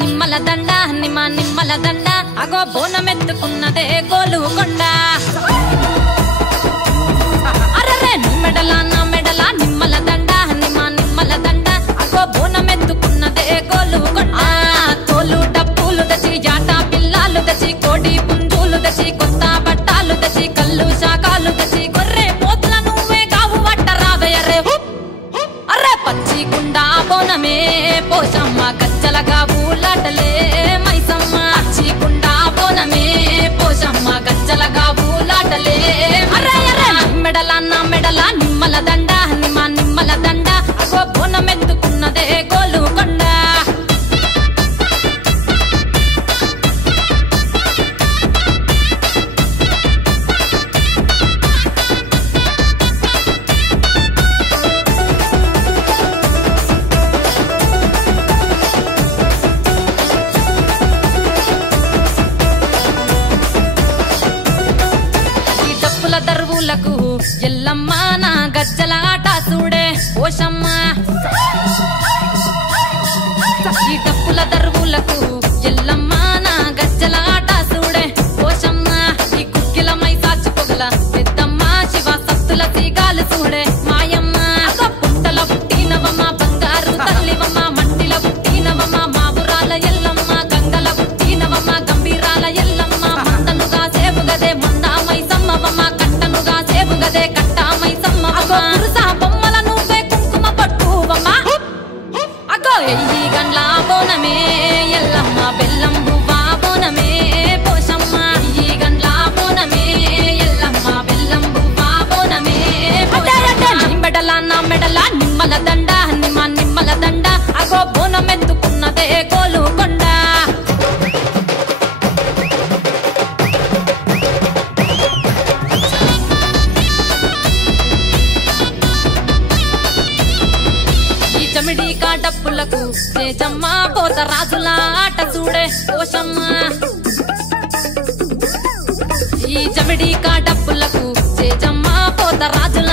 నిమ్మల దండ నిమ్మల దండ అగో బోనమెత్తుకున్నదే గోలుకొండ అరరే నిమ్మెడల నా మెడల నిమ్మల దండ నిమ్మల దండ అగో బోనమెత్తుకున్నదే గోలుకొండ తోలు డప్పులు దచి జాట పిల్లాలు దచి కోడి పుంజులు దచి కొత్త బట్టాలు దచి కళ్ళు శాకాలు దచి గొర్రె పోతుల నువ్వే కావు వట్ట రావయ్యరే అర్రే పచ్చి గుండా బోనమే పోషమ్మ గజ్జలగా ఊలాటలే మైసమ్మ పచ్చి గుండా బోనమే పోషమ్మ గజ్జలగా ఊలాటలే అర్రే అర్రే మెడల నా మెడల నిమ్మల దండ నిమ్మల దండ అగో బోనమెత్తుకున్నదే గోలుకొండ దర్వులకు ఎల్లమ్మ నా గజ్జల ఆట చూడే ఓషమ్మ ఈ డప్పుల దర్వులకు ఎల్లమ్మ నా గజ్జల ఆట చూడే ఓషమ్మ ఈ కుక్కిల మై సాచి పొగల పెద్దమ్మ శివ సత్తుల తీగాలు చూడే మాయమ్మ పుట్టల పుట్టినవమ్మ బంగారు తల్లివమ్మ మట్టిల పుట్టినవమ్మ మాబురాల ఎల్లమ్మ గంగల పుట్టినవమ్మ గంభీరాల ఎల్లమ్మ మందనుగా సేపుగదే మందామై సమ్మవమ్మ గదే కట్టామై సమ్మవమ్మ పురుసా బొమ్మల నువ్వే కుంకుమ పట్టువమ్మ అగో ఎయ్యి గండ్ల బోనమే ఎల్లమ్మ బెల్లం బువ్వా బోనమే పోషమ్మ ఎయ్యి గండ్ల బోనమే ఎల్లమ్మ బెల్లం బువ్వా బోనమే మెడల నా మెడల నిమ్మల దండ నిమ్మల దండ అగో బోనమెత్తుకున్నదే గోలుకొండ చమిడికా డప్పులకు చేజమ్మ పోత రాజుల ఆట చూడే పోషమ్మ ఈ చమిడికా డప్పులకు చేజమ్మ పోత రాజుల